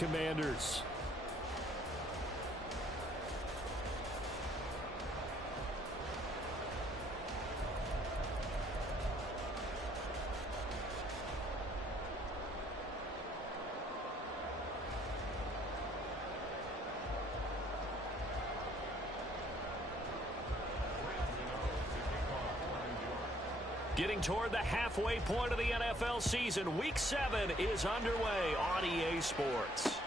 Commanders. Getting toward the halfway point of the NFL season, Week 7 is underway on EA Sports.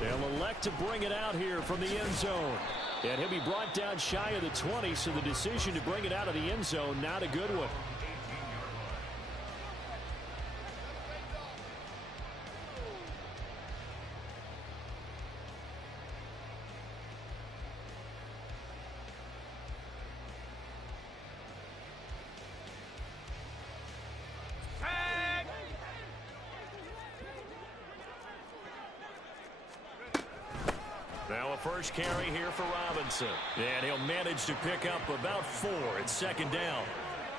They'll elect to bring it out here from the end zone. And he'll be brought down shy of the 20, so the decision to bring it out of the end zone, not a good one. Now a first carry here for Robinson. And he'll manage to pick up about 4 at second down.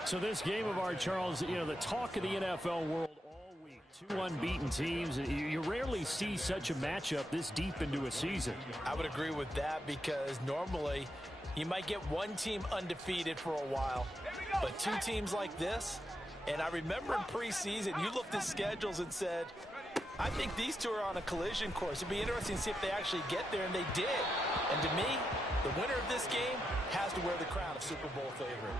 So this game of ours, Charles, you know, the talk of the NFL world all week. 2 unbeaten teams. You rarely see such a matchup this deep into a season. I would agree with that because normally you might get one team undefeated for a while. But 2 teams like this, and I remember in preseason you looked at schedules and said, I think these 2 are on a collision course. It'd be interesting to see if they actually get there, and they did. And to me, the winner of this game has to wear the crown of Super Bowl favorite.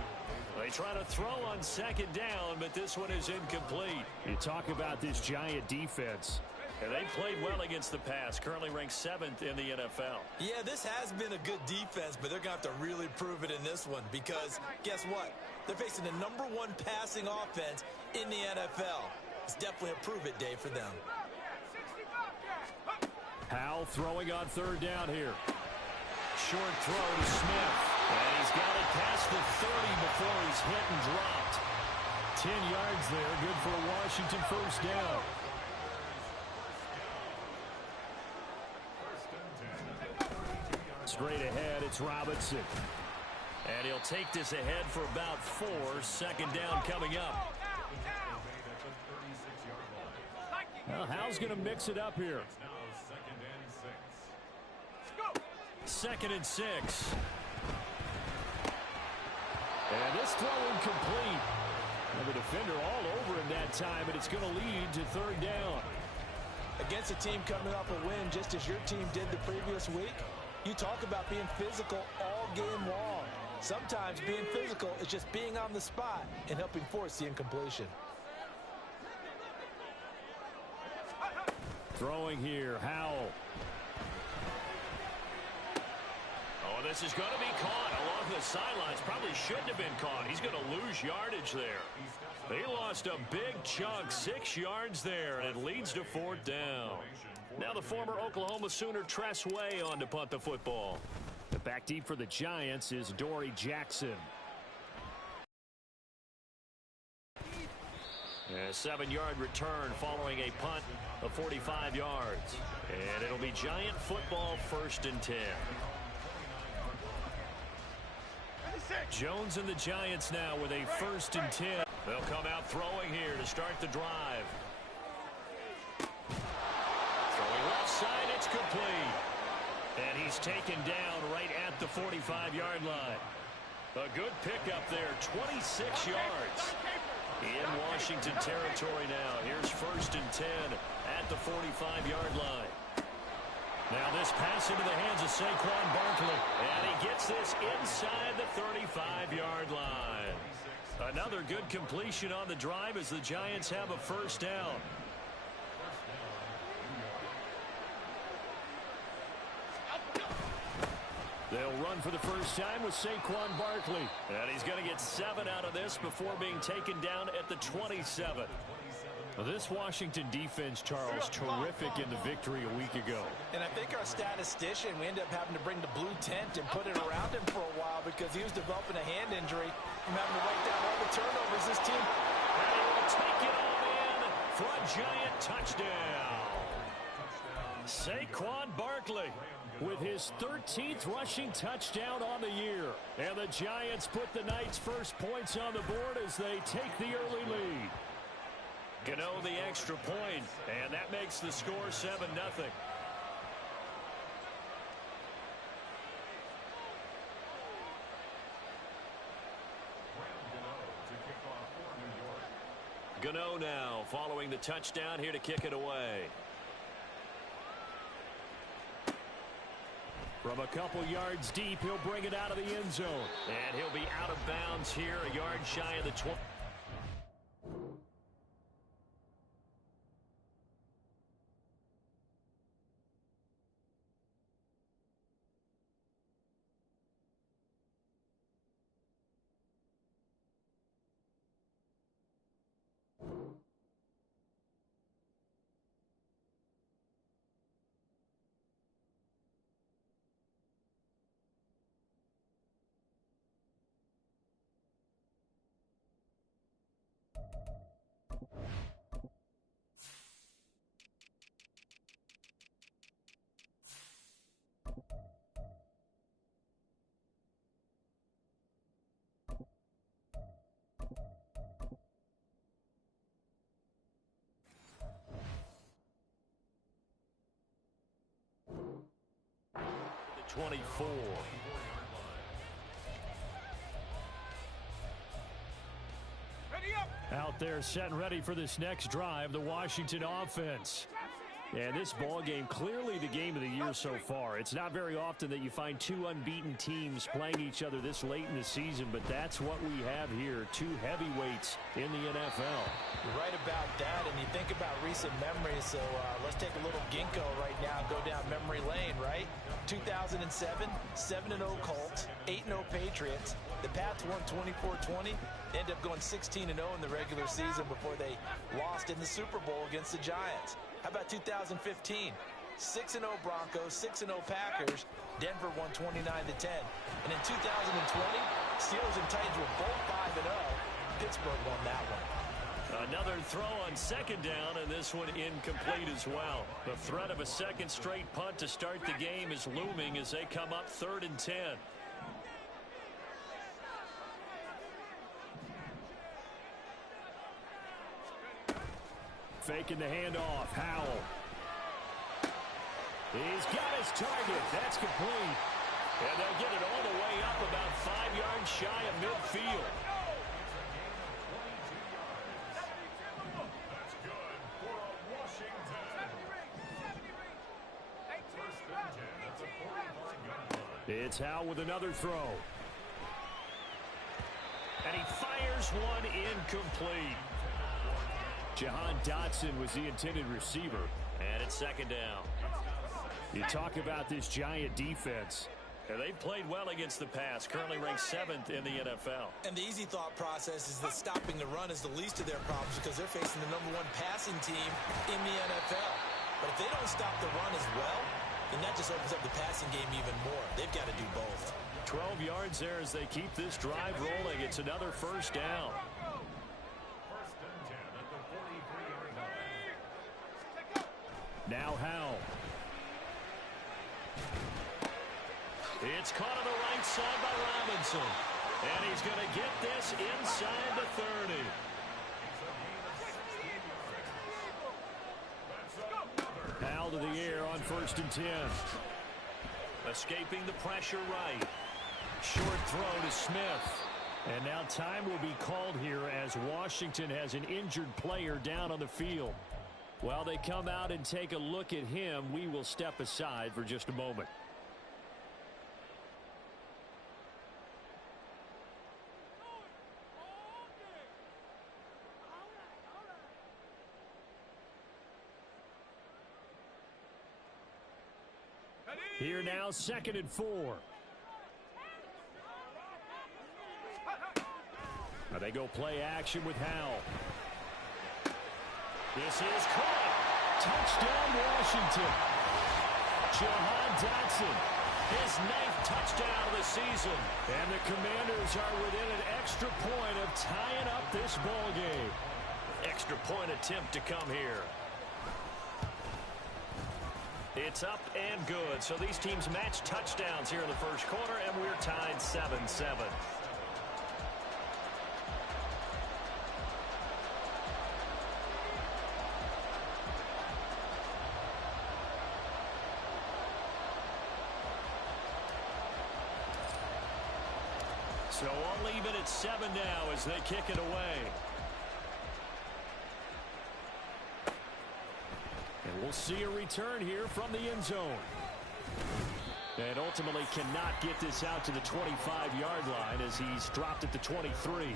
They try to throw on second down, but this one is incomplete. You talk about this Giant defense. And they played well against the pass, currently ranked 7th in the NFL. Yeah, this has been a good defense, but they're going to have to really prove it in this one because guess what? They're facing the #1 passing offense in the NFL. It's definitely a prove-it day for them. Howell throwing on third down here. Short throw to Smith. And he's got it past the 30 before he's hit and dropped. 10 yards there, good for a Washington first down. Straight ahead, it's Robinson. And he'll take this ahead for about 4. Second down coming up. Well, Howell's going to mix it up here. 2nd and 6. And this throw incomplete. And the defender all over him that time, and it's going to lead to third down. Against a team coming off a win just as your team did the previous week, you talk about being physical all game long. Sometimes being physical is just being on the spot and helping force the incompletion. Throwing here, Howell. Oh, this is going to be caught along the sidelines. Probably shouldn't have been caught. He's going to lose yardage there. They lost a big chunk, 6 yards there, and it leads to 4th down. Now the former Oklahoma Sooner Tress Way on to punt the football. The back deep for the Giants is Dory Jackson. A 7-yard return following a punt of 45 yards. And it'll be Giant football, 1st and 10. Jones and the Giants now with a 1st and 10. They'll come out throwing here to start the drive. Throwing left side, it's complete. And he's taken down right at the 45-yard line. A good pickup there, 26 yards. In Washington territory now. Here's 1st and 10 at the 45-yard line. Now this pass into the hands of Saquon Barkley. And he gets this inside the 35-yard line. Another good completion on the drive as the Giants have a 1st down. They'll run for the first time with Saquon Barkley. And he's going to get 7 out of this before being taken down at the 27. This Washington defense, Charles, terrific in the victory a week ago. And I think our statistician, we ended up having to bring the blue tent and put it around him for a while because he was developing a hand injury from having to write down all the turnovers this team. And he will take it all in for a Giant touchdown. Saquon Barkley with his 13th rushing touchdown on the year. And the Giants put the night's first points on the board as they take the early lead. Gano the extra point, and that makes the score 7-0. Gano now following the touchdown here to kick it away. From a couple yards deep, he'll bring it out of the end zone. And he'll be out of bounds here, a yard shy of the 20. The 24. Out there set and ready for this next drive, the Washington offense. And this ball game, clearly the game of the year so far. It's not very often that you find two unbeaten teams playing each other this late in the season, but that's what we have here, two heavyweights in the NFL. You're right about that, and you think about recent memories, so let's take a little ginkgo right now and go down memory lane, right? 2007, 7-0 Colts, 8-0 Patriots. The Pats won 24-20, ended up going 16-0 in the regular season before they lost in the Super Bowl against the Giants. How about 2015? 6-0 Broncos, 6-0 Packers. Denver won 29-10. And in 2020, Steelers and Titans were both 5-0. Pittsburgh won that one. Another throw on second down, and this one incomplete as well. The threat of a second straight punt to start the game is looming as they come up 3rd and 10. Faking the handoff. Howell. He's got his target. That's complete. And they'll get it all the way up about 5 yards shy of midfield. That's good for a Washington. It's Howell with another throw. And he fires one incomplete. Jahan Dotson was the intended receiver. And it's second down. You talk about this Giant defense. And they've played well against the pass, currently ranked 7th in the NFL. And the easy thought process is that stopping the run is the least of their problems because they're facing the #1 passing team in the NFL. But if they don't stop the run as well, then that just opens up the passing game even more. They've got to do both. 12 yards there as they keep this drive rolling. It's another first down. Now Howell. It's caught on the right side by Robinson. And he's going to get this inside the 30. Howell to the air on 1st and 10. Escaping the pressure right. Short throw to Smith. And now time will be called here as Washington has an injured player down on the field. While they come out and take a look at him, we will step aside for just a moment. Here now, 2nd and 4. Now they go play action with Howell. This is caught. Touchdown, Washington. Jahan Dotson, his 9th touchdown of the season. And the Commanders are within an extra point of tying up this ball game. Extra point attempt to come here. It's up and good. So these teams match touchdowns here in the first quarter, and we're tied 7-7. So we'll leave it at 7 now as they kick it away. And we'll see a return here from the end zone. And ultimately cannot get this out to the 25-yard line as he's dropped at the 23.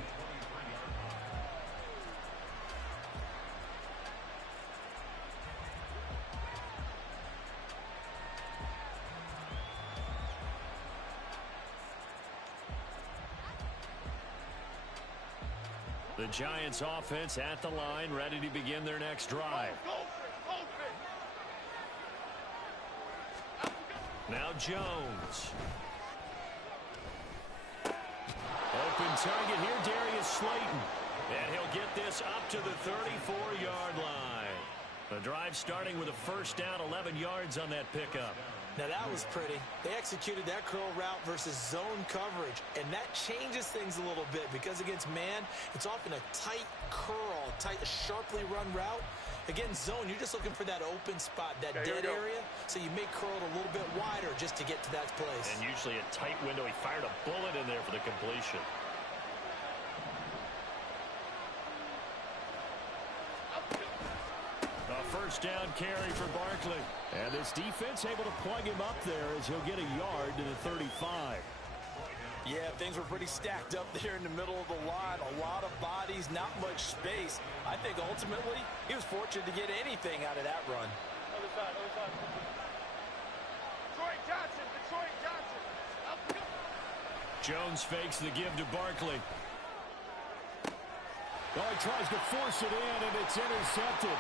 The Giants offense at the line, ready to begin their next drive. Now Jones. Open target here, Darius Slayton. And he'll get this up to the 34-yard line. The drive starting with a first down, 11 yards on that pickup. Now that was pretty. They executed that curl route versus zone coverage, and that changes things a little bit because against man, it's often a tight curl, sharply run route. Against zone, you're just looking for that open spot, that dead area, so you may curl it a little bit wider just to get to that place. And usually a tight window. He fired a bullet in there for the completion. A first down carry for Barkley. And this defense able to plug him up there as he'll get a yard to the 35. Yeah, things were pretty stacked up there in the middle of the line. A lot of bodies, not much space. I think ultimately he was fortunate to get anything out of that run. Other side, other side. Detroit Johnson. Jones fakes the give to Barkley. Oh, he tries to force it in, and it's intercepted.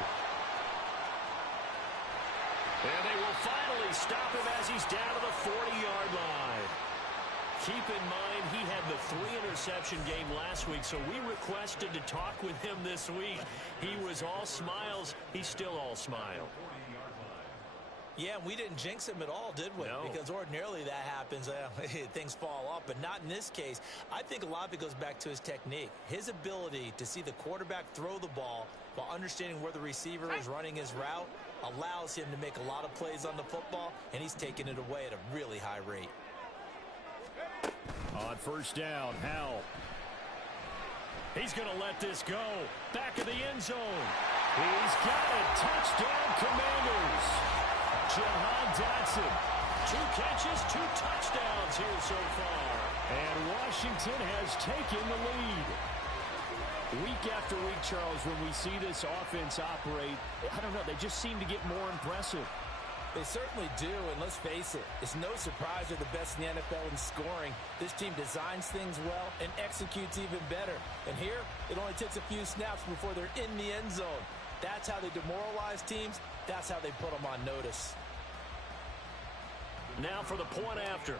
And they will finally stop him as he's down to the 40-yard line. Keep in mind, he had the 3-interception game last week, so we requested to talk with him this week. He was all smiles. He's still all smile. Yeah, we didn't jinx him at all, did we? No. Because ordinarily that happens. Things fall off, but not in this case. I think a lot of it goes back to his technique. His ability to see the quarterback throw the ball while understanding where the receiver is running his route allows him to make a lot of plays on the football, and he's taking it away at a really high rate. On first down, Howell. He's going to let this go. Back of the end zone. He's got it. Touchdown, Commanders. Jahan Dotson. 2 catches, 2 touchdowns here so far. And Washington has taken the lead. Week after week, Charles, when we see this offense operate, I don't know, they just seem to get more impressive. They certainly do, and let's face it, it's no surprise they're the best in the NFL in scoring. This team designs things well and executes even better. And here, it only takes a few snaps before they're in the end zone. That's how they demoralize teams. That's how they put them on notice. Now for the point after.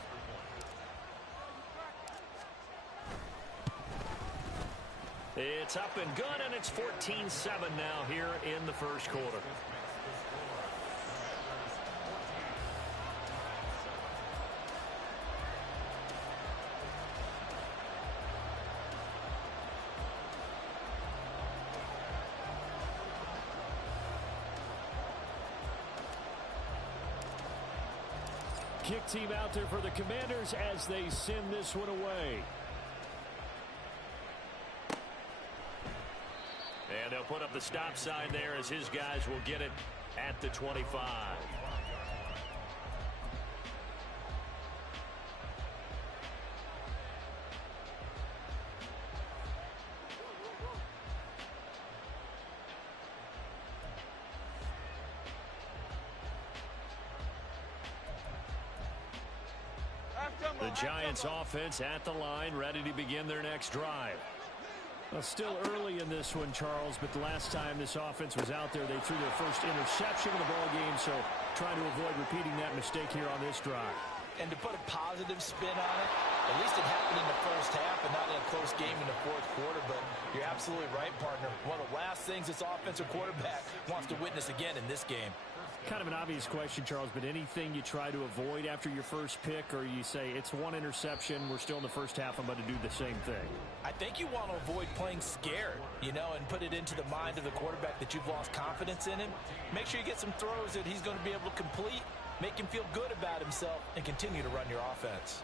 It's up and good, and it's 14-7 now here in the first quarter. Kick team out there for the Commanders as they send this one away. And they'll put up the stop sign there as his guys will get it at the 25. The Giants offense at the line, ready to begin their next drive. Well, still early in this one, Charles, but the last time this offense was out there, they threw their first interception of the ball game, so trying to avoid repeating that mistake here on this drive. And to put a positive spin on it, at least it happened in the first half and not in a close game in the fourth quarter, but you're absolutely right, partner. One of the last things this offensive quarterback wants to witness again in this game. Kind of an obvious question, Charles, but anything you try to avoid after your first pick, or you say it's one interception, we're still in the first half, I'm going to do the same thing? I think you want to avoid playing scared, you know, and put it into the mind of the quarterback that you've lost confidence in him. Make sure you get some throws that he's going to be able to complete, make him feel good about himself, and continue to run your offense.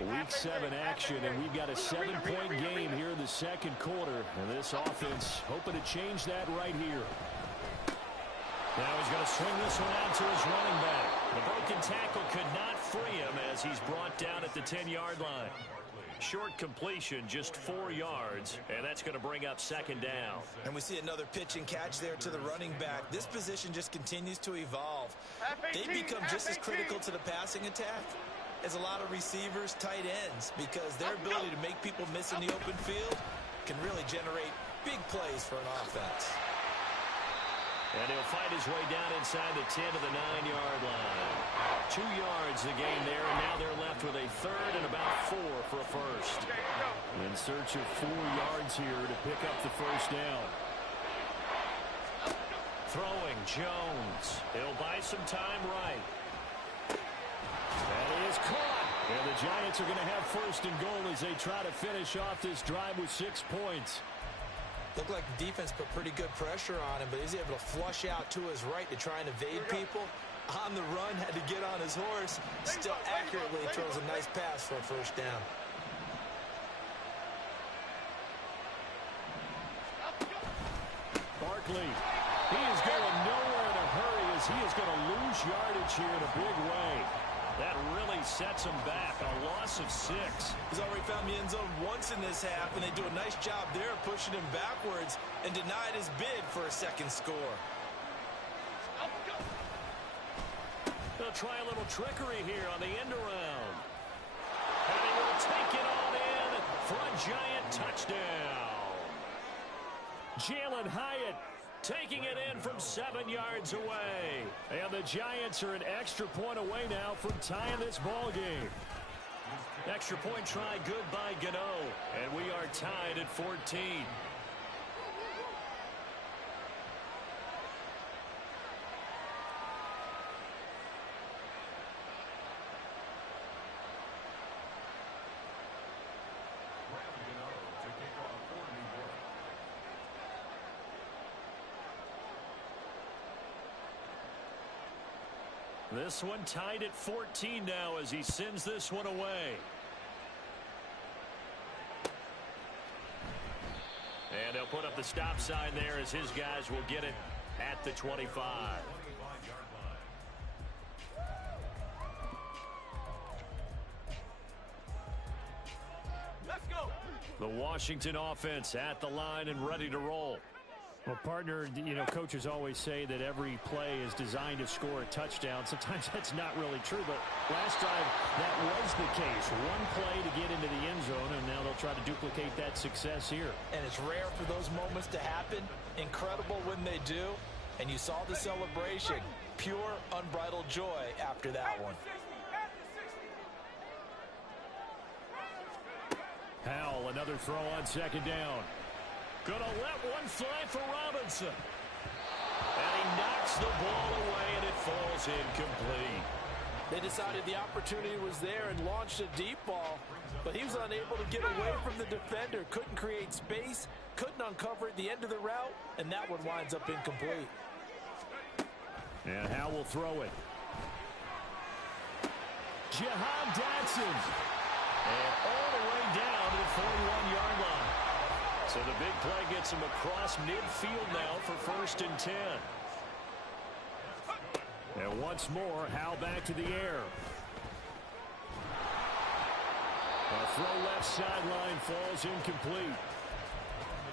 Week 7 action, and we've got a 7-point game here in the second quarter. And this offense hoping to change that right here. Now he's going to swing this one out to his running back. The broken tackle could not free him as he's brought down at the 10-yard line. Short completion, just 4 yards, and that's going to bring up second down. And we see another pitch and catch there to the running back. This position just continues to evolve. They become just as critical to the passing attack as a lot of receivers, tight ends, because their ability to make people miss in the open field can really generate big plays for an offense. And he'll fight his way down inside the 10 to the 9-yard line. 2 yards the gain there, and now they're left with a third and about 4 for a first. In search of 4 yards here to pick up the first down. Throwing Jones. He'll buy some time right. That is caught. And the Giants are going to have first and goal as they try to finish off this drive with 6 points. Looked like the defense put pretty good pressure on him, but he's able to flush out to his right to try and evade people. On the run, had to get on his horse. Still accurately throws a nice pass for a first down. Barkley, he is going nowhere in a hurry as he is going to lose yardage here in a big way. That really sets him back, a loss of 6. He's already found the end zone once in this half, and they do a nice job there pushing him backwards and denied his bid for a second score. They'll try a little trickery here on the end around. And he will take it on in for a Giant touchdown. Jalen Hyatt taking it in from 7 yards away. And the Giants are an extra point away now from tying this ball game. Extra point try good by Gano. And we are tied at 14. This one tied at 14 now as he sends this one away. And they'll put up the stop sign there as his guys will get it at the 25. Let's go. The Washington offense at the line and ready to roll. Well, partner, you know, coaches always say that every play is designed to score a touchdown. Sometimes that's not really true, but last drive that was the case. One play to get into the end zone, and now they'll try to duplicate that success here. And it's rare for those moments to happen. Incredible when they do. And you saw the celebration. Pure, unbridled joy after that one. Howell, another throw on second down. Gonna let one fly for Robinson. And he knocks the ball away, and it falls incomplete. They decided the opportunity was there and launched a deep ball, but he was unable to get away from the defender. Couldn't create space, couldn't uncover at the end of the route, and that one winds up incomplete. And Howell will throw it. Jahan Dotson. And all the way down to the 41-yard line. So the big play gets him across midfield now for first and 10. And once more, Howell back to the air. A throw left sideline falls incomplete.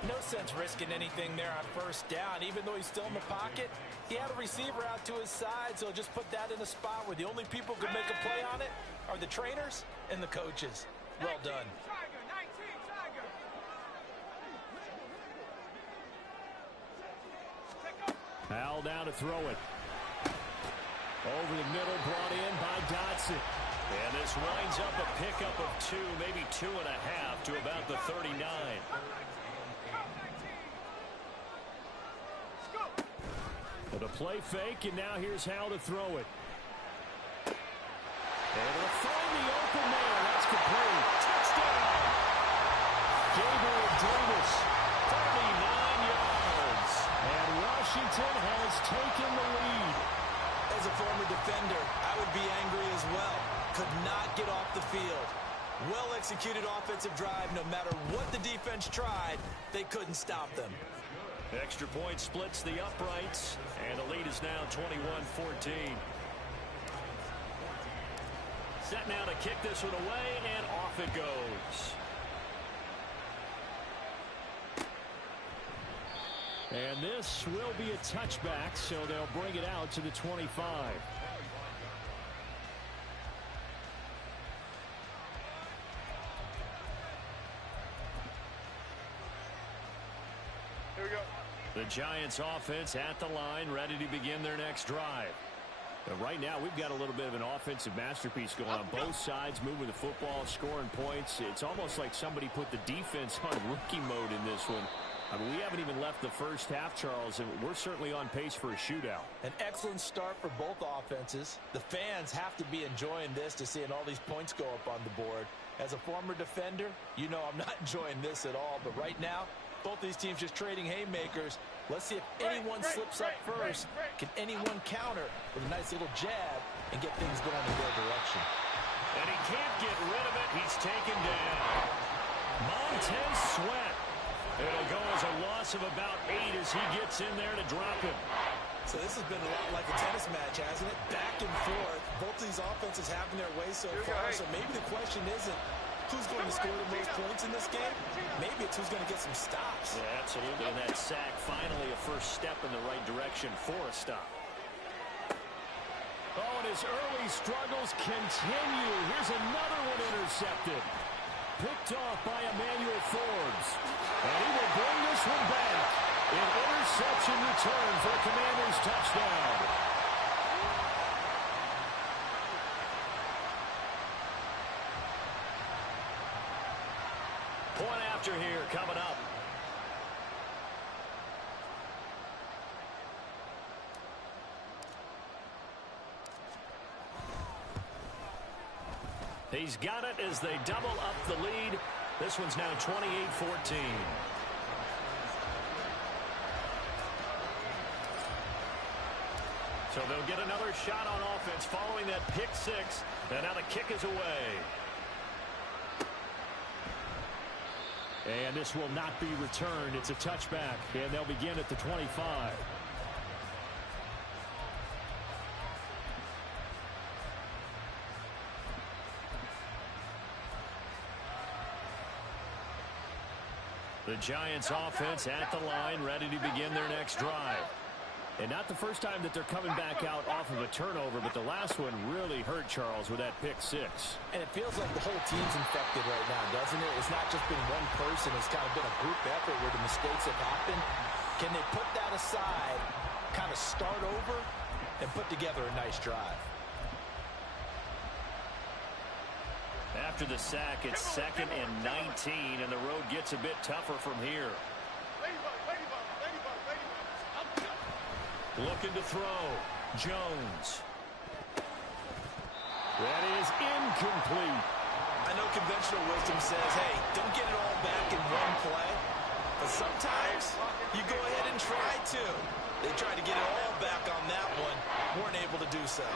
No sense risking anything there on first down. Even though he's still in the pocket, he had a receiver out to his side, so just put that in a spot where the only people who can make a play on it are the trainers and the coaches. Well done. Howell down to throw it. Over the middle, brought in by Dotson. And this winds up a pickup of 2, maybe 2.5 to about the 39. But a play fake, and now here's Howell to throw it. And it'll find the open man. That's complete. Touchdown! Gabriel Davis, 39 yards. And Washington has taken the lead. As a former defender, I would be angry as well. could not get off the field. Well-executed offensive drive. No matter what the defense tried, they couldn't stop them. Extra point splits the uprights, and the lead is now 21-14. Set now to kick this one away, and off it goes. And this will be a touchback, so they'll bring it out to the 25. Here we go. The Giants offense at the line, ready to begin their next drive. But right now, we've got a little bit of an offensive masterpiece going on. Both sides moving the football, scoring points. It's almost like somebody put the defense on rookie mode in this one. I mean, we haven't even left the first half, Charles, and we're certainly on pace for a shootout. An excellent start for both offenses. The fans have to be enjoying this to seeing all these points go up on the board. As a former defender, you know I'm not enjoying this at all. But right now, both these teams just trading haymakers. Let's see if anyone slips up first. Can anyone counter with a nice little jab and get things going in their direction? And he can't get rid of it. He's taken down. Montez Sweat. It'll go as a loss of about 8 as he gets in there to drop him. So this has been a lot like a tennis match, hasn't it? Back and forth. Both these offenses having their way so far. So maybe the question isn't who's going to score the most points in this game. Maybe it's who's going to get some stops. Yeah, absolutely. And that sack, finally a first step in the right direction for a stop. Oh, and his early struggles continue. Here's another one intercepted. Picked off by Emmanuel Forbes. And he will bring this one back. An interception return for a Commanders touchdown. Point after here coming up. He's got it as they double up the lead. This one's now 28-14. So they'll get another shot on offense following that pick six. And now the kick is away. And this will not be returned. It's a touchback. And they'll begin at the 25. The Giants offense at the line, ready to begin their next drive. And not the first time that they're coming back out off of a turnover, but the last one really hurt, Charles, with that pick six. And it feels like the whole team's infected right now, doesn't it? It's not just been one person. It's kind of been a group effort where the mistakes have happened. Can they put that aside, kind of start over, and put together a nice drive? After the sack, it's 2nd and 19, and the road gets a bit tougher from here. Looking to throw. Jones. That is incomplete. I know conventional wisdom says, hey, don't get it all back in one play. But sometimes you go ahead and try to. They tried to get it all back on that one. Weren't able to do so.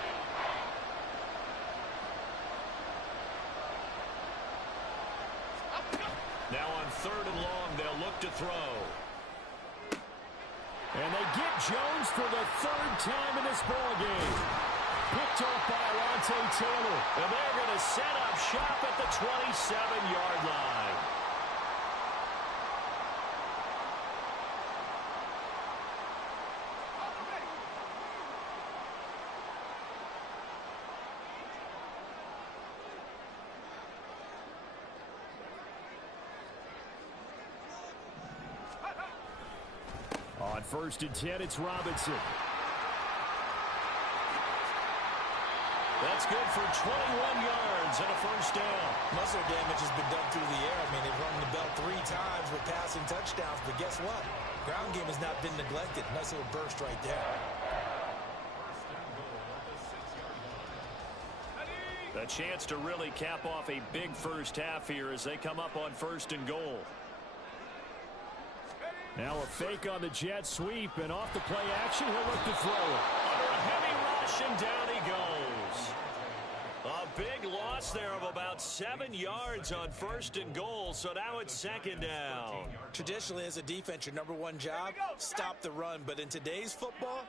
Now on 3rd and long, they'll look to throw. And they get Jones for the 3rd time in this ballgame. Picked off by Alontae Taylor. And they're going to set up shop at the 27-yard line. On 1st and 10, it's Robinson. That's good for 21 yards and a first down. Muscle damage has been done through the air. I mean, they've rung the bell 3 times with passing touchdowns, but guess what? Ground game has not been neglected. Nice little burst right there. A chance to really cap off a big first half here as they come up on 1st and goal. Now a fake on the jet sweep, and off the play action, he'll look to throw it. Under a heavy rush, and down he goes. A big loss. loss there of about 7 yards on 1st and goal, so now it's 2nd down. Traditionally, as a defense, your number one job, stop the run. But in today's football,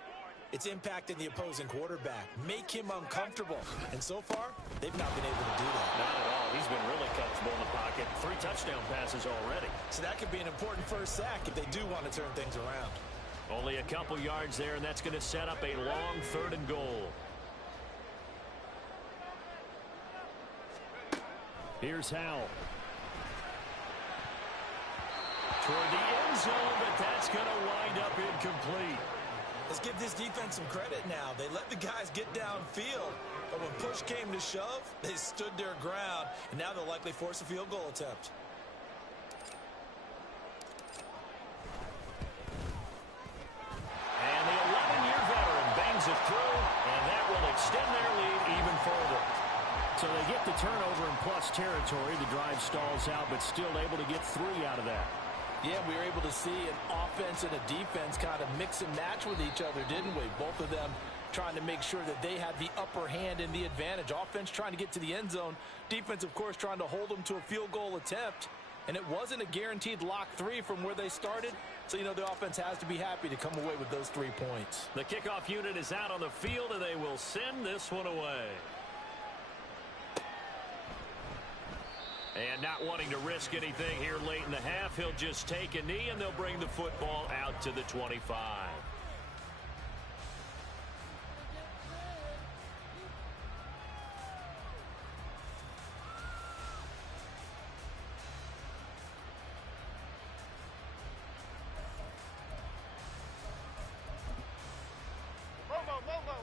it's impacting the opposing quarterback. Make him uncomfortable. And so far, they've not been able to do that. Not at all. He's been really comfortable in the pocket. 3 touchdown passes already. So that could be an important first sack if they do want to turn things around. Only a couple yards there, and that's going to set up a long 3rd and goal. Here's Howell. Toward the end zone, but that's going to wind up incomplete. Let's give this defense some credit now. They let the guys get downfield, but when push came to shove, they stood their ground, and now they'll likely force a field goal attempt. And the 11-year veteran bangs it through, and that will extend their lead even further. So they get the turnover in plus territory. The drive stalls out, but still able to get 3 out of that. Yeah, we were able to see an offense and a defense kind of mix and match with each other, didn't we? Both of them trying to make sure that they had the upper hand and the advantage. Offense trying to get to the end zone. Defense, of course, trying to hold them to a field goal attempt. And it wasn't a guaranteed lock 3 from where they started. So, you know, the offense has to be happy to come away with those 3 points. The kickoff unit is out on the field, and they will send this one away. And not wanting to risk anything here late in the half, he'll just take a knee, and they'll bring the football out to the 25.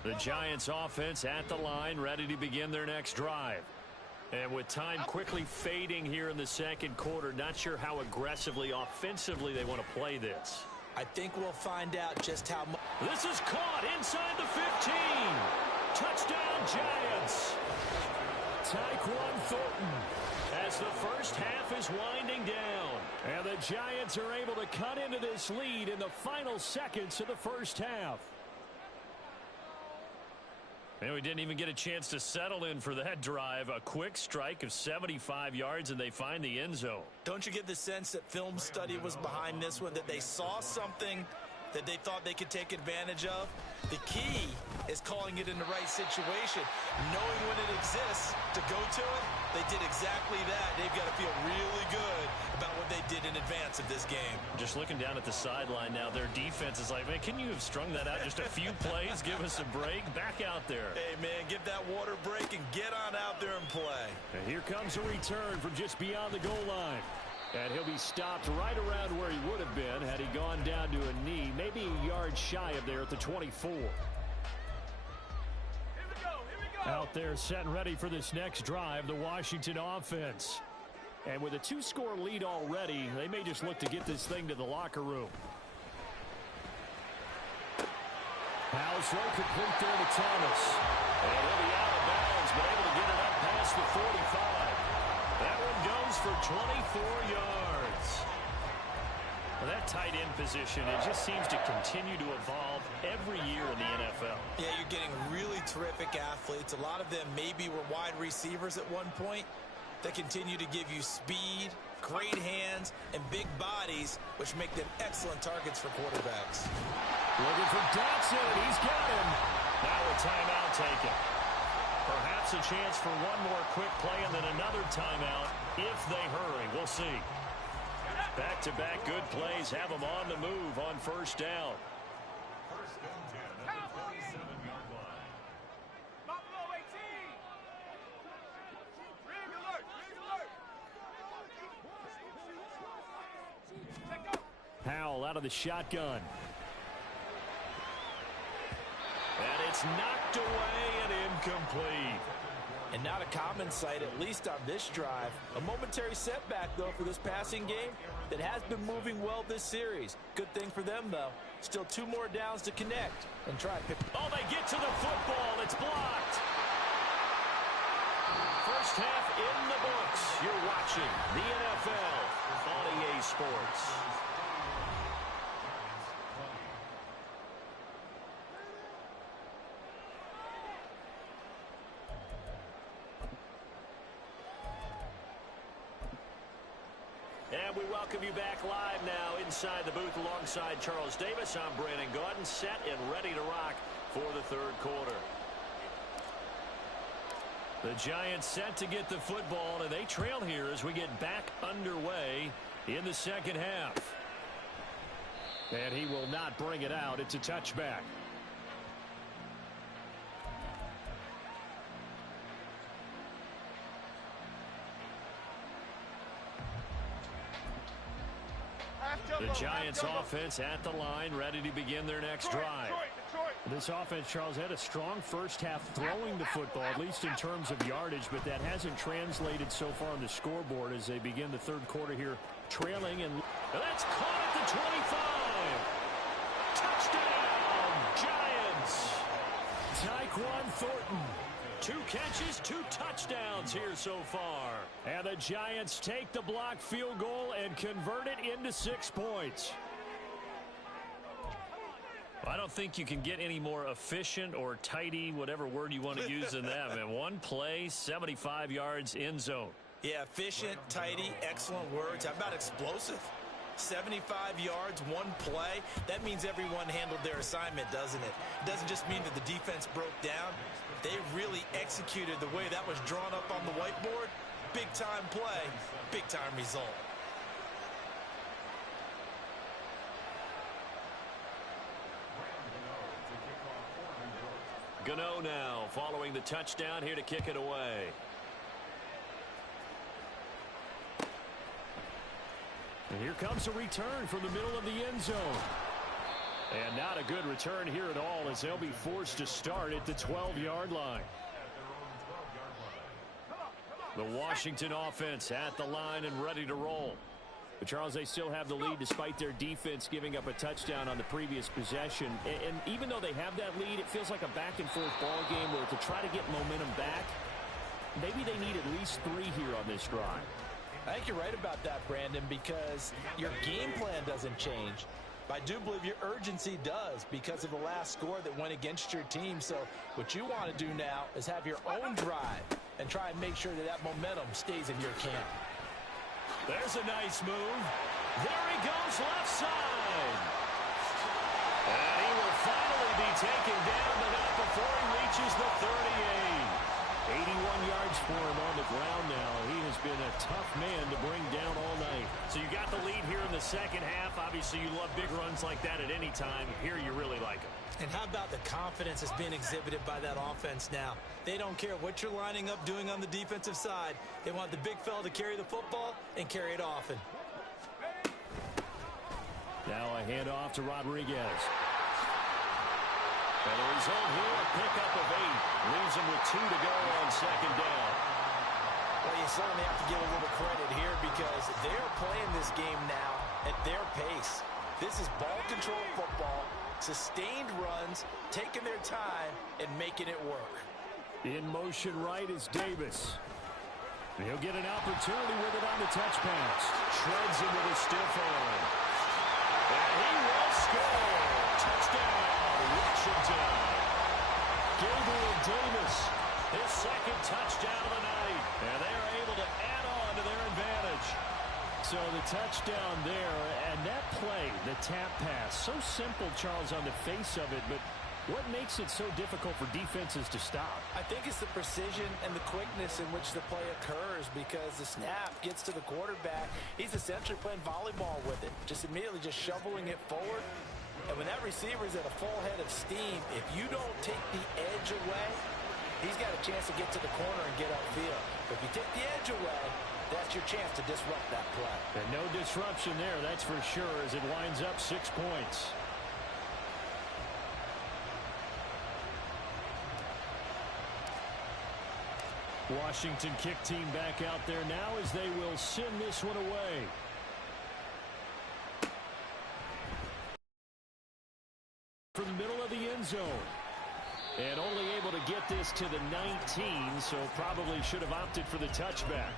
The Giants offense at the line, ready to begin their next drive. And with time quickly fading here in the 2nd quarter, not sure how aggressively, offensively they want to play this. I think we'll find out just how much. This is caught inside the 15. Touchdown, Giants. Tyquan Thornton as the first half is winding down. And the Giants are able to cut into this lead in the final seconds of the first half. And we didn't even get a chance to settle in for that drive. A quick strike of 75 yards, and they find the end zone. Don't you get the sense that film study was behind this one, that they saw something that they thought they could take advantage of? The key is calling it in the right situation, knowing when it exists to go to it. They did exactly that. They've got to feel really good about what they did in advance of this game. Just looking down at the sideline now, their defense is like, man, can you have strung that out just a few plays? Give us a break. Back out there. Hey, man, give that water break and get on out there and play. And here comes a return from just beyond the goal line. And he'll be stopped right around where he would have been had he gone down to a knee, maybe a yard shy of there at the 24. Out there set and ready for this next drive, the Washington offense. And with a 2-score lead already, they may just look to get this thing to the locker room. Howell's throw complete there to Thomas. And he'll be out of bounds, but able to get it up past the 45. That one goes for 24 yards. Well, that tight end position, it just seems to continue to evolve every year in the NFL. Yeah, you're getting really terrific athletes. A lot of them maybe were wide receivers at one point. They continue to give you speed, great hands, and big bodies, which make them excellent targets for quarterbacks. Looking for Dotson. He's got him. Now a timeout taken. Perhaps a chance for one more quick play and then another timeout if they hurry. We'll see. Back-to-back good plays have them on the move on first down. First and 10 at the 37-yard line. Buffalo 18. Ring alert. Ring alert. Howell out of the shotgun. And it's knocked away and incomplete. And not a common sight, at least on this drive. A momentary setback, though, for this passing game that has been moving well this series. Good thing for them, though. Still 2 more downs to connect and try and pick. Oh, they get to the football. It's blocked. First half in the books. You're watching the NFL on EA Sports. And we welcome you back live now inside the booth alongside Charles Davis. I'm Brandon Gaudin, set and ready to rock for the third quarter. The Giants set to get the football, and they trail here as we get back underway in the second half. And he will not bring it out. It's a touchback. The Giants offense at the line, ready to begin their next drive. This offense, Charles, had a strong first half throwing the football, at least in terms of yardage, but that hasn't translated so far on the scoreboard as they begin the third quarter here, trailing, and that's caught at the 25. Touchdown, Giants! Tyquan Thornton. 2 catches, 2 touchdowns here so far. And the Giants take the block field goal and convert it into 6 points. I don't think you can get any more efficient or tidy, whatever word you want to use than that. Man, 1 play, 75 yards, end zone. Yeah, efficient, tidy, excellent words. How about explosive? 75 yards, 1 play. That means everyone handled their assignment, doesn't it? It doesn't just mean that the defense broke down. They really executed the way that was drawn up on the whiteboard. Big-time play, big-time result. Gano now following the touchdown here to kick it away. And here comes a return from the middle of the end zone. And not a good return here at all as they'll be forced to start at the 12-yard line. The Washington offense at the line and ready to roll. But Charles, they still have the lead despite their defense giving up a touchdown on the previous possession. And even though they have that lead, it feels like a back-and-forth ball game where to try to get momentum back, maybe they need at least 3 here on this drive. I think you're right about that, Brandon, because your game plan doesn't change. I do believe your urgency does because of the last score that went against your team. So what you want to do now is have your own drive and try and make sure that that momentum stays in your camp. There's a nice move. There he goes left side. And he will finally be taken down, but not before he reaches the 38. 81 yards for him on the ground now. He has been a tough man to bring down all night. So you got the lead here in the second half. Obviously, you love big runs like that at any time. Here you really like them. And how about the confidence that's being exhibited by that offense now? They don't care what you're lining up doing on the defensive side. They want the big fella to carry the football and carry it often. Now a handoff to Rodriguez. And the result here, a pickup of 8. Leaves him with 2 to go on second down. Well, you certainly have to give a little credit here because they're playing this game now at their pace. This is ball control football, sustained runs, taking their time, and making it work. In motion right is Davis. He'll get an opportunity with it on the touch pass. Shreds him with a stiff arm. And he will score. Touchdown, Washington. Gabriel Davis, his second touchdown of the night. And they are able to add on to their advantage. So the touchdown there, and that play, the tap pass, so simple, Charles, on the face of it, but what makes it so difficult for defenses to stop? I think it's the precision and the quickness in which the play occurs because the snap gets to the quarterback. He's essentially playing volleyball with it, just immediately just shoveling it forward. And when that receiver is at a full head of steam, if you don't take the edge away, he's got a chance to get to the corner and get upfield. But if you take the edge away, that's your chance to disrupt that play. And no disruption there, that's for sure, as it winds up 6 points. Washington kick team back out there now as they will send this one away. From the middle of the end zone. And only able to get this to the 19, so probably should have opted for the touchback.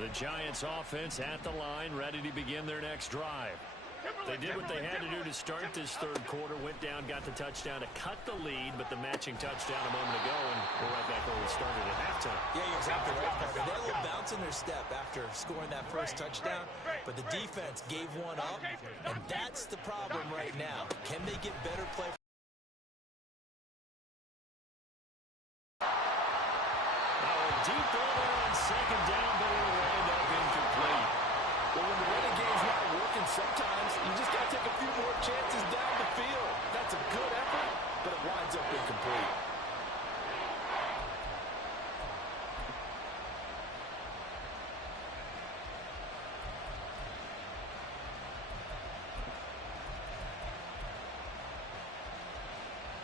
The Giants offense at the line, ready to begin their next drive. They did what they had to do to start this third quarter, went down, got the touchdown to cut the lead, but the matching touchdown a moment ago, and we're right back where we started at halftime. Yeah, you're exactly right, Parker. They had a little bounce in their step after scoring that first touchdown, but the defense gave one up, and that's the problem right now. Can they get better play? Deep ball on second down, but it'll wind up incomplete. Well, when the running game's not working, sometimes you just got to take a few more chances down the field. That's a good effort, but it winds up incomplete.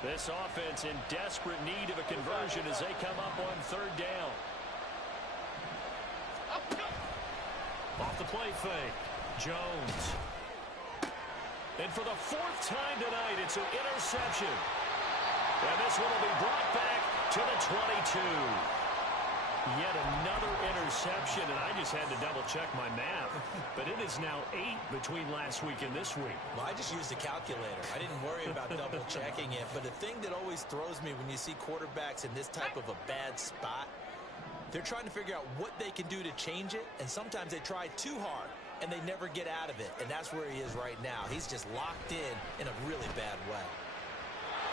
This offense in desperate need of a conversion as they come up on third down. Off the play fake, Jones. And for the fourth time tonight, it's an interception. And this one will be brought back to the 22. Yet another interception, and I just had to double-check my math. But it is now 8 between last week and this week. Well, I just used a calculator. I didn't worry about double-checking it. But the thing that always throws me when you see quarterbacks in this type of a bad spot, they're trying to figure out what they can do to change it, and sometimes they try too hard, and they never get out of it. And that's where he is right now. He's just locked in a really bad way.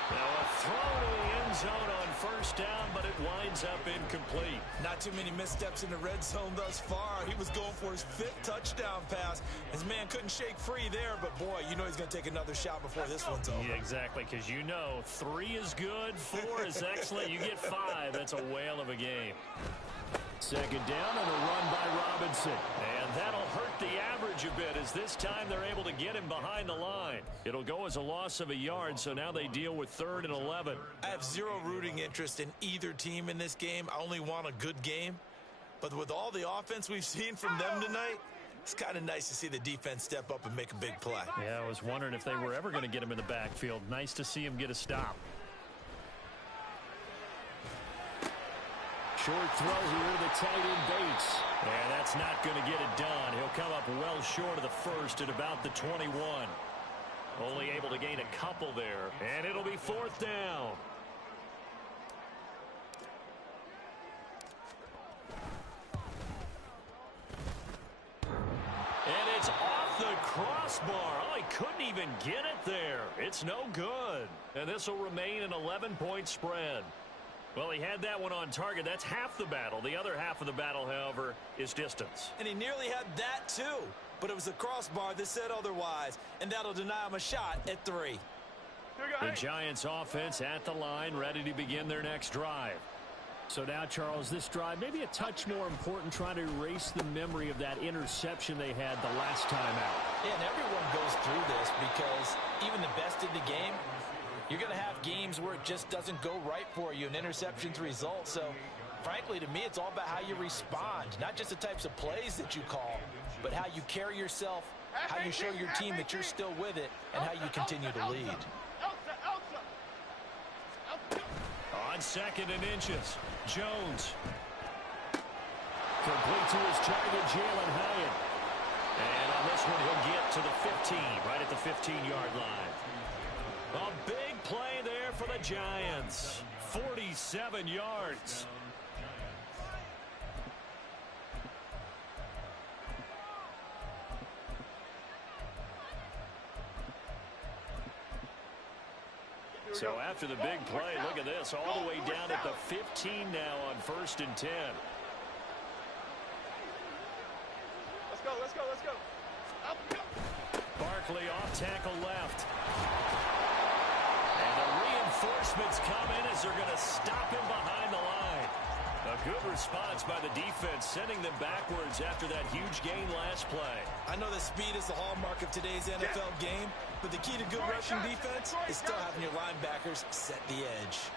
Now a throw to the end zone on first down, but it winds up incomplete. Not too many missteps in the red zone thus far. He was going for his 5th touchdown pass. His man couldn't shake free there, but boy, you know he's going to take another shot before this one's over. Yeah, exactly, because you know 3 is good, 4 is excellent. You get 5. That's a whale of a game. Second down and a run by Robinson. And that'll hurt the average a bit as this time they're able to get him behind the line. It'll go as a loss of a yard, so now they deal with 3rd and 11. I have zero rooting interest in either team in this game. I only want a good game. But with all the offense we've seen from them tonight, it's kind of nice to see the defense step up and make a big play. Yeah, I was wondering if they were ever going to get him in the backfield. Nice to see him get a stop. Short throw here to the tight end Bates. And that's not going to get it done. He'll come up well short of the first at about the 21. Only able to gain a couple there. And it'll be 4th down. And it's off the crossbar. Oh, he couldn't even get it there. It's no good. And this will remain an 11-point spread. Well, he had that one on target. That's half the battle. The other half of the battle, however, is distance. And he nearly had that, too. But it was the crossbar that said otherwise. And that'll deny him a shot at 3. The Giants offense at the line, ready to begin their next drive. So now, Charles, this drive maybe a touch more important, trying to erase the memory of that interception they had the last time out. Yeah, and everyone goes through this because even the best in the game, you're going to have games where it just doesn't go right for you, and interceptions result. So, frankly, to me, it's all about how you respond, not just the types of plays that you call, but how you carry yourself, how you show your team that you're still with it, and how you continue to lead. On 2nd and inches, Jones. Complete to his target, Jalen Hyatt. And on this one, he'll get to the 15, right at the 15-yard line. A big play there for the Giants. 47 yards. So after the big play, look at this, all the way down at the 15 now on 1st and 10. Let's go, let's go, let's go. Barkley off tackle left. And the reinforcements come in as they're going to stop him behind the line. A good response by the defense, sending them backwards after that huge gain last play. I know that speed is the hallmark of today's NFL game, but the key to good rushing defense is still having your linebackers set the edge.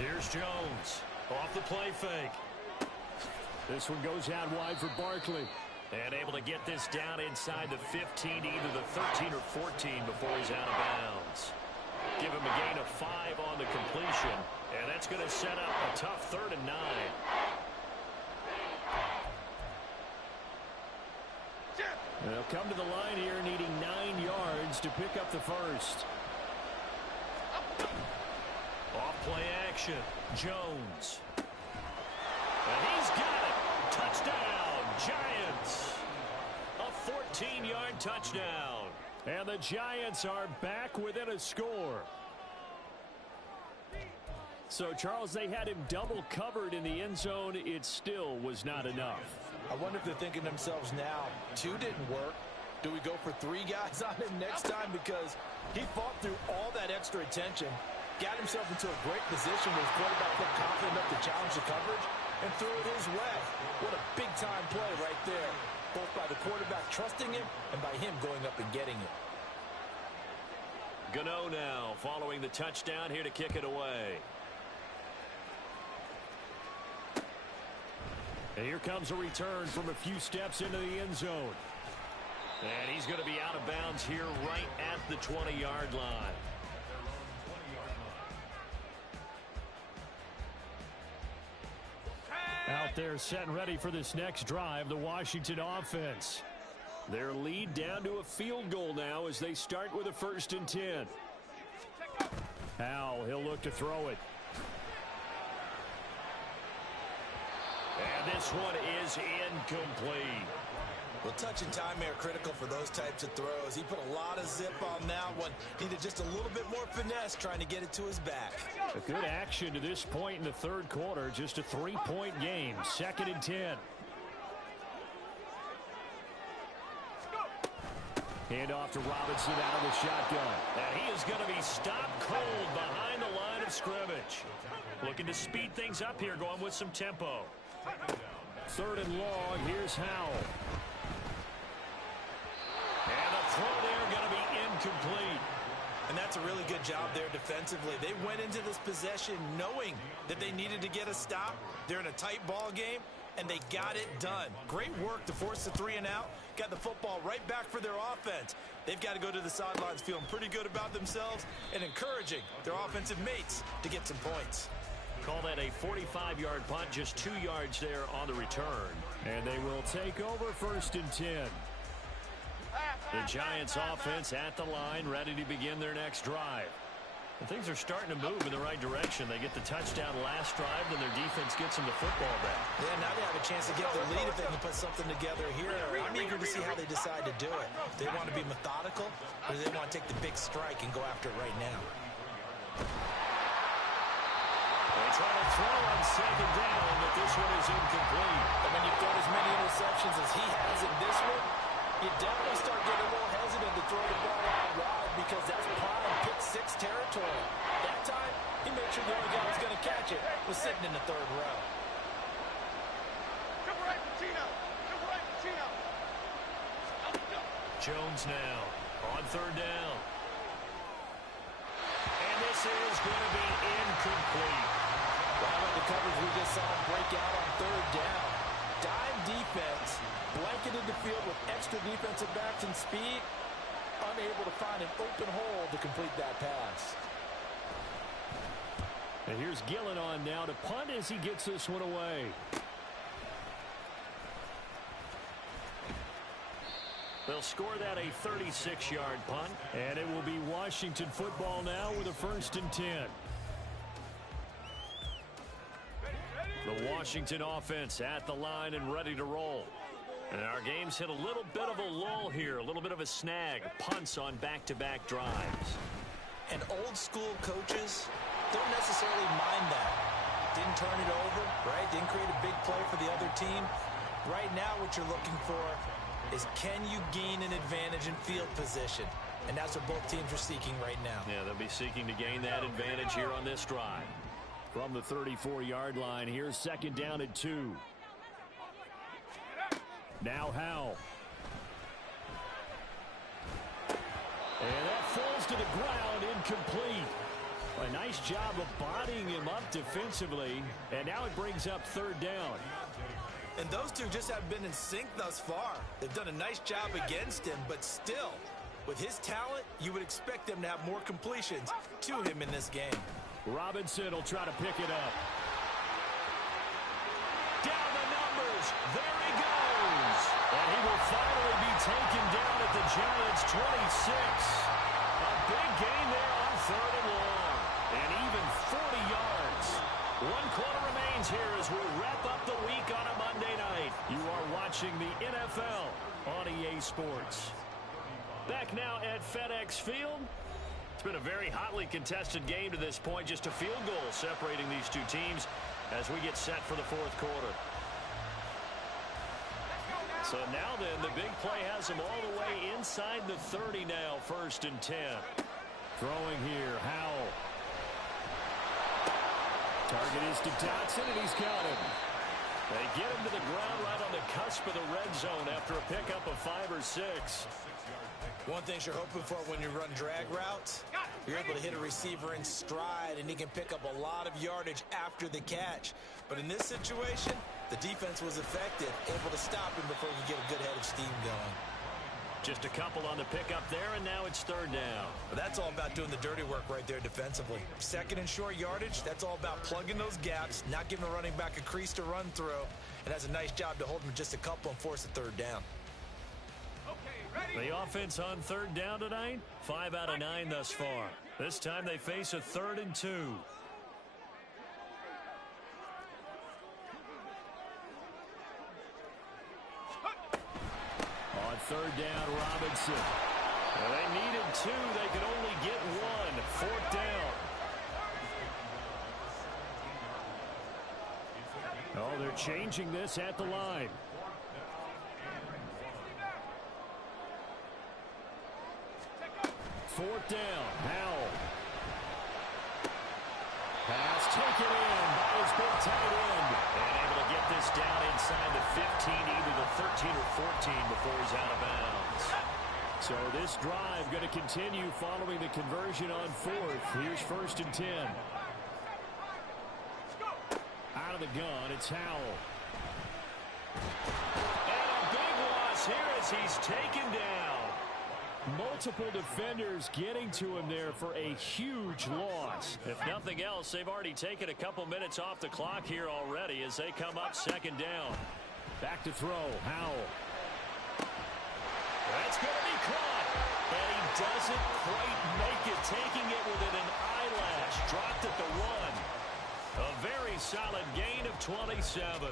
Here's Jones off the play fake. This one goes out wide for Barkley. And able to get this down inside the 15, either the 13 or 14 before he's out of bounds. Give him a gain of 5 on the completion. And that's going to set up a tough 3rd and 9. They'll come to the line here needing 9 yards to pick up the first. Off play action. Jones. And he's got it. Touchdown, Giants. A 14-yard touchdown. And the Giants are back within a score. So, Charles, they had him double covered in the end zone. It still was not enough. I wonder if they're thinking to themselves now, 2 didn't work. Do we go for 3 guys on him next time? Because he fought through all that extra attention, got himself into a great position where his quarterback felt confident enough to challenge the coverage and threw it his way. What a big-time play right there, both by the quarterback trusting him and by him going up and getting it. Gano now following the touchdown here to kick it away. And here comes a return from a few steps into the end zone. And he's going to be out of bounds here right at the 20-yard line. Out there set and ready for this next drive, the Washington offense. Their lead down to a field goal now as they start with a 1st and 10. Howell, he'll look to throw it. And this one is incomplete. Well, touch and time are critical for those types of throws. He put a lot of zip on that one. Needed just a little bit more finesse trying to get it to his back. A good action to this point in the 3rd quarter. Just a 3-point game. 2nd and 10. Hand off to Robinson out of the shotgun. And he is going to be stopped cold behind the line of scrimmage. Looking to speed things up here, going with some tempo. 3rd and long. Here's Howell. And the throw there going to be incomplete. And that's a really good job there defensively. They went into this possession knowing that they needed to get a stop. They're in a tight ball game, and they got it done. Great work to force the 3 and out. Got the football right back for their offense. They've got to go to the sidelines feeling pretty good about themselves and encouraging their offensive mates to get some points. Call that a 45-yard punt, just 2 yards there on the return. And they will take over 1st and 10. The Giants offense at the line, ready to begin their next drive. And things are starting to move in the right direction. They get the touchdown last drive, then their defense gets them the football back. Yeah, now they have a chance to get the lead if they can put something together here. I'm eager to see how they decide to do it. They want to be methodical, or they want to take the big strike and go after it right now. They try to throw on 2nd down, but this one is incomplete. And when you've got as many interceptions as he has in this one, you definitely start getting a little hesitant to throw the ball out wide because that's prime pick-6 territory. That time, he made sure the only guy who was going to catch it was sitting in the 3rd row. Jones now on 3rd down. And this is going to be incomplete. Wow, the coverage we just saw him break out on 3rd down. Dime defense, blanketed the field with extra defensive backs and speed, unable to find an open hole to complete that pass. And here's Gillen on now to punt as he gets this one away. They'll score that a 36-yard punt, and it will be Washington football now with a 1st and 10. The Washington offense at the line and ready to roll. And our game's hit a little bit of a lull here, a little bit of a snag. Punts on back-to-back drives. And old-school coaches don't necessarily mind that. Didn't turn it over, right? Didn't create a big play for the other team. Right now what you're looking for is can you gain an advantage in field position? And that's what both teams are seeking right now. Yeah, they'll be seeking to gain that advantage here on this drive. From the 34-yard line, here's 2nd down and 2. Now Howell. And that falls to the ground, incomplete. A nice job of bodying him up defensively, and now it brings up 3rd down. And those two just have been in sync thus far. They've done a nice job against him, but still, with his talent, you would expect them to have more completions to him in this game. Robinson will try to pick it up. Down the numbers. There he goes. And he will finally be taken down at the Giants' 26. A big gain there on 3rd and long. And even 40 yards. 1 quarter remains here as we wrap up the week on a Monday night. You are watching the NFL on EA Sports. Back now at FedEx Field. It's been a very hotly contested game to this point. Just a field goal separating these two teams as we get set for the 4th quarter. So now then, the big play has them all the way inside the 30 now, 1st and 10. Throwing here, Howell. Target is to Dotson, and he's got him. They get him to the ground right on the cusp of the red zone after a pickup of 5 or 6. One thing you're hoping for when you run drag routes, you're able to hit a receiver in stride, and he can pick up a lot of yardage after the catch. But in this situation, the defense was effective, able to stop him before he could get a good head of steam going. Just a couple on the pickup there, and now it's 3rd down. But that's all about doing the dirty work right there defensively. 2nd and short yardage, that's all about plugging those gaps, not giving a running back a crease to run through, and has a nice job to hold him just a couple and force a 3rd down. The offense on 3rd down tonight, 5 out of 9 thus far. This time they face a 3rd and 2. On 3rd down, Robinson. Well, they needed 2. They could only get 1. 4th down. Oh, they're changing this at the line. Fourth down, Howell. Pass taken in by his big tight end. And able to get this down inside the 15, either the 13 or 14 before he's out of bounds. So this drive going to continue following the conversion on 4th. Here's 1st and 10. Out of the gun, it's Howell. And a big loss here as he's taken down. Multiple defenders getting to him there for a huge loss. If nothing else, they've already taken a couple minutes off the clock here already as they come up 2nd down. Back to throw, Howell. That's going to be caught. And he doesn't quite make it, taking it within an eyelash. Dropped at the 1. A very solid gain of 27.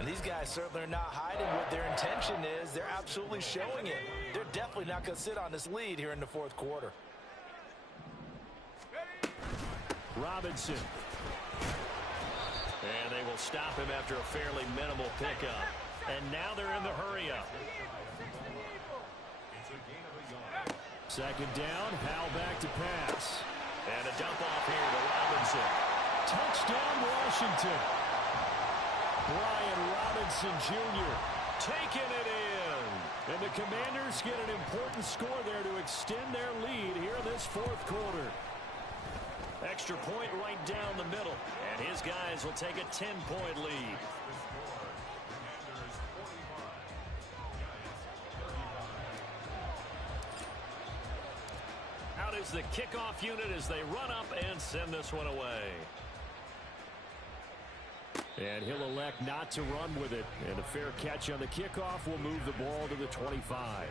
And these guys certainly are not hiding what their intention is. They're absolutely showing it. They're definitely not going to sit on this lead here in the 4th quarter. Robinson. And they will stop him after a fairly minimal pickup. And now they're in the hurry-up. 2nd down, Howell back to pass. And a dump off here to Robinson. Touchdown, Washington. Brian Robinson Jr. taking it in. And the Commanders get an important score there to extend their lead here in this 4th quarter. Extra point right down the middle. And his guys will take a 10-point lead. Out is the kickoff unit as they run up and send this one away. And he'll elect not to run with it. And a fair catch on the kickoff will move the ball to the 25.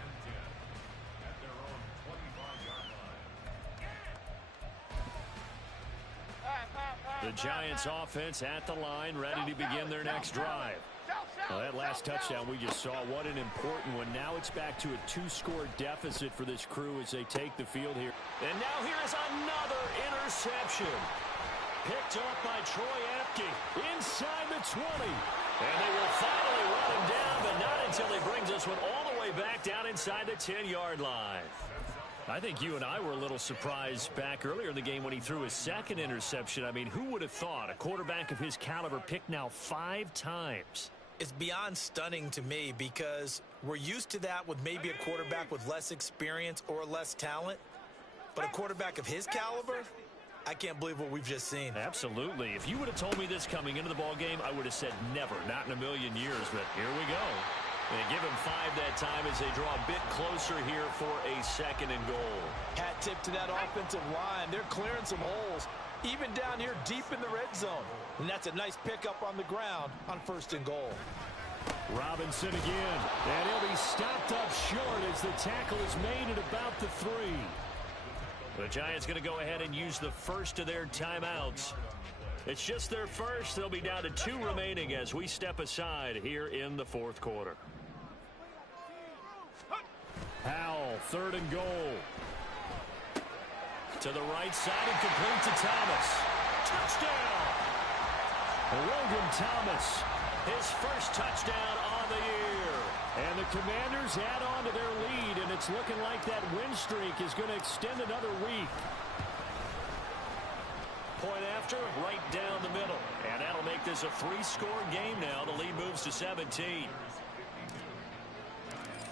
The Giants offense at the line, ready to begin their next drive. Well, that last touchdown we just saw, what an important one. Now it's back to a 2-score deficit for this crew as they take the field here. And now here is another interception. Picked up by Troy Apke inside the 20. And they will finally run him down, but not until he brings this one all the way back down inside the 10-yard line. I think you and I were a little surprised back earlier in the game when he threw his 2nd interception. I mean, who would have thought a quarterback of his caliber picked now 5 times? It's beyond stunning to me because we're used to that with maybe a quarterback with less experience or less talent. But a quarterback of his caliber, I can't believe what we've just seen. Absolutely. If you would have told me this coming into the ball game, I would have said never, not in a million years. But here we go. They give him 5 that time as they draw a bit closer here for a 2nd and goal. Hat tip to that offensive line. They're clearing some holes, even down here deep in the red zone. And that's a nice pickup on the ground on 1st and goal. Robinson again. And he'll be stopped up short as the tackle is made at about the 3. The Giants going to go ahead and use the first of their timeouts. It's just their first. They'll be down to 2 remaining as we step aside here in the fourth quarter. Howell, 3rd and goal. To the right side and complete to Thomas. Touchdown! Logan Thomas, his first touchdown on the year. And the Commanders add on to their lead, and it's looking like that win streak is going to extend another week. Point after, right down the middle. And that'll make this a 3-score game now. The lead moves to 17.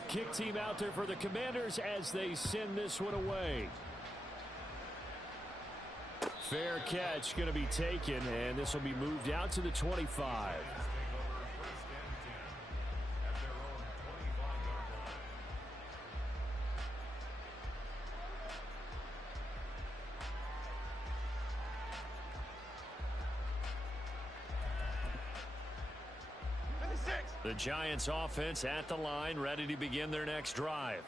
Kick team out there for the Commanders as they send this one away. Fair catch going to be taken, and this will be moved out to the 25. The Giants offense at the line, ready to begin their next drive.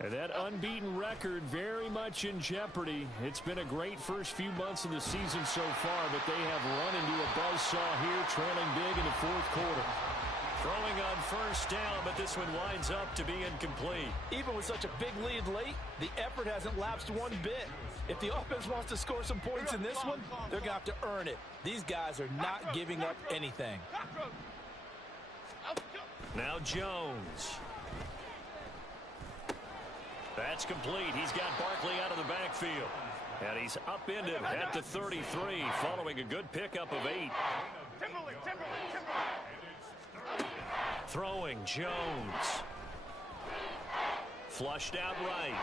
And that unbeaten record very much in jeopardy. It's been a great first few months of the season so far, but they have run into a buzzsaw here, trailing big in the fourth quarter. Throwing on first down, but this one winds up to be incomplete. Even with such a big lead late, the effort hasn't lapsed one bit. If the offense wants to score some points in this one, they're going to have to earn it. These guys are not giving up anything. Now Jones. That's complete. He's got Barkley out of the backfield. And he's upended at the 33 following a good pickup of 8. Throwing Jones. Flushed out right.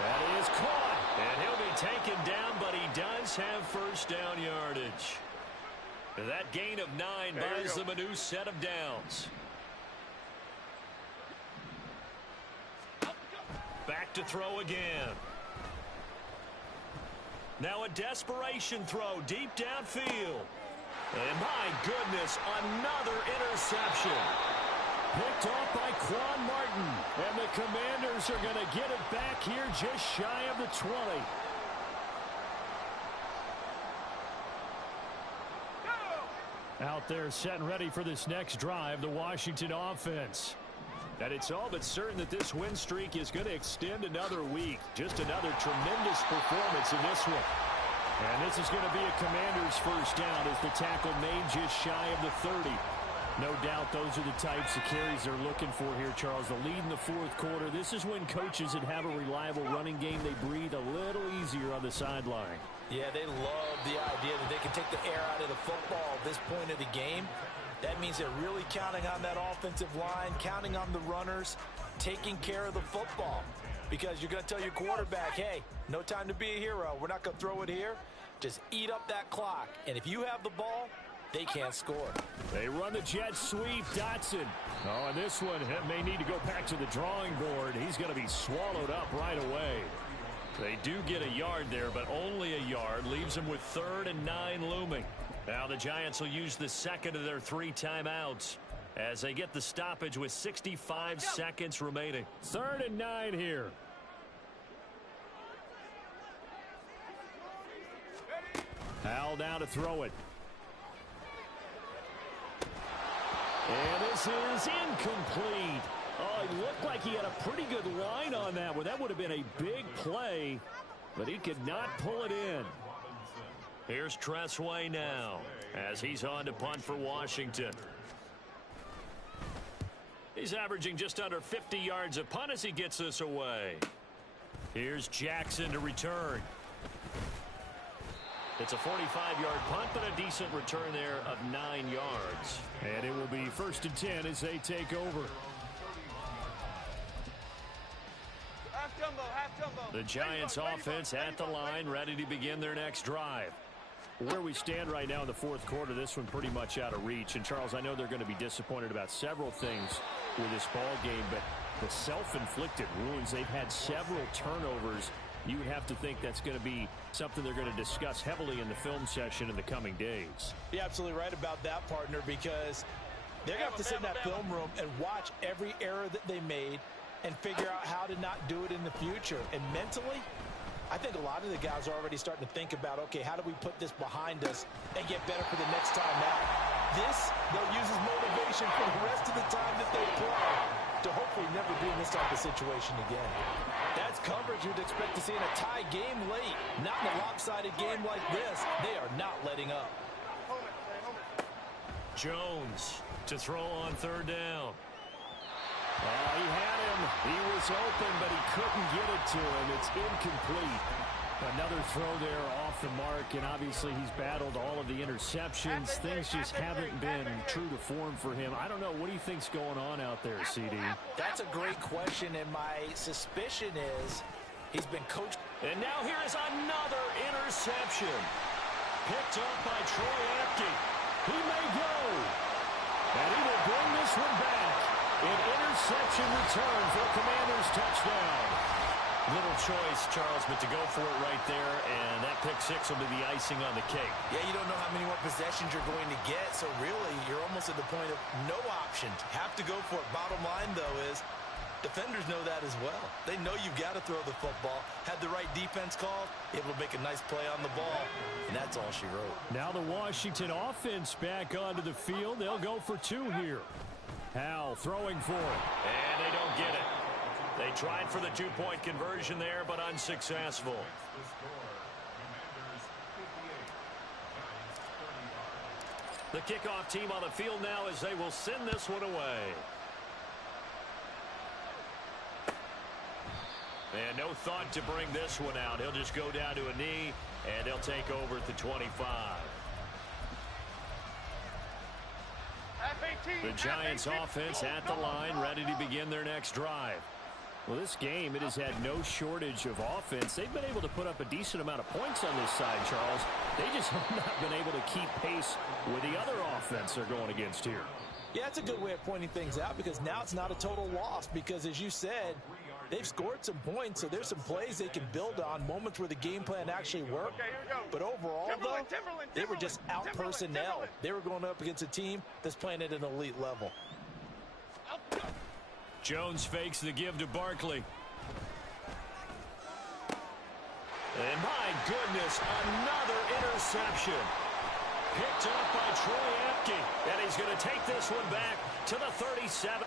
That is caught. And he'll be taken down, but he does have first down yardage. That gain of 9 buys them a new set of downs. Back to throw again. Now a desperation throw deep downfield. And my goodness, another interception. Picked off by Quan Martin. And the Commanders are going to get it back here just shy of the 20. Out there set and ready for this next drive, the Washington offense. And it's all but certain that this win streak is going to extend another week. Just another tremendous performance in this one. And this is going to be a Commander's first down as the tackle made just shy of the 30. No doubt those are the types of carries they're looking for here, Charles. The lead in the fourth quarter. This is when coaches that have a reliable running game, they breathe a little easier on the sideline. Yeah, they love the idea that they can take the air out of the football at this point of the game. That means they're really counting on that offensive line, counting on the runners, taking care of the football. Because you're going to tell your quarterback, hey, no time to be a hero. We're not going to throw it here. Just eat up that clock. And if you have the ball, they can't score. They run the jet sweep. Dotson. Oh, and this one may need to go back to the drawing board. He's going to be swallowed up right away. They do get a yard there, but only a yard. Leaves them with 3rd and 9 looming. Now the Giants will use the second of their 3 timeouts as they get the stoppage with 65 seconds remaining. 3rd and 9 here. Howell now to throw it. And this is incomplete. Oh, it looked like he had a pretty good line on that one. That would have been a big play, but he could not pull it in. Here's Tressway now as he's on to punt for Washington. He's averaging just under 50 yards a punt as he gets this away. Here's Jackson to return. It's a 45-yard punt, but a decent return there of 9 yards. And it will be 1st and 10 as they take over. The Giants offense at the line, ready to begin their next drive. Where we stand right now in the fourth quarter, this one pretty much out of reach. And, Charles, I know they're going to be disappointed about several things with this ball game, but the self-inflicted wounds, they've had several turnovers you would have to think that's going to be something they're going to discuss heavily in the film session in the coming days. You're absolutely right about that, partner, because they're going to have to sit in that film room and watch every error that they made and figure out how to not do it in the future. And mentally, I think a lot of the guys are already starting to think about, okay, how do we put this behind us and get better for the next time out? This, they'll use as motivation for the rest of the time that they play to hopefully never be in this type of situation again. That's coverage you'd expect to see in a tie game late. Not in a lopsided game like this. They are not letting up. Jones to throw on third down. He had him. He was open, but he couldn't get it to him. It's incomplete. Another throw there off the mark, and obviously he's battled all of the interceptions. Things just haven't been true to form for him. I don't know. What do you think's going on out there, CD? That's a great question, and my suspicion is he's been coached. And now here is another interception. Picked up by Troy Apke. He may go. And he will bring this one back. An interception return for a Commanders touchdown. Little choice, Charles, but to go for it right there, and that pick six will be the icing on the cake. Yeah, you don't know how many more possessions you're going to get, so really you're almost at the point of no options. Have to go for it. Bottom line, though, is defenders know that as well. They know you've got to throw the football. Had the right defense called, able to make a nice play on the ball, and that's all she wrote. Now the Washington offense back onto the field. They'll go for two here. Howell throwing for it. And they don't get it. They tried for the two-point conversion there, but unsuccessful. The kickoff team on the field now as they will send this one away. And no thought to bring this one out. He'll just go down to a knee, and they'll take over at the 25. The Giants offense at the line, ready to begin their next drive. Well, this game, it has had no shortage of offense. They've been able to put up a decent amount of points on this side, Charles. They just have not been able to keep pace with the other offense they're going against here. Yeah, that's a good way of pointing things out, because now it's not a total loss, because as you said, they've scored some points, so there's some plays they can build on, moments where the game plan actually worked. But overall, though, they were just out personnel. They were going up against a team that's playing at an elite level. Jones fakes the give to Barkley. And my goodness, another interception. Picked up by Troy Apke. And he's going to take this one back to the 37.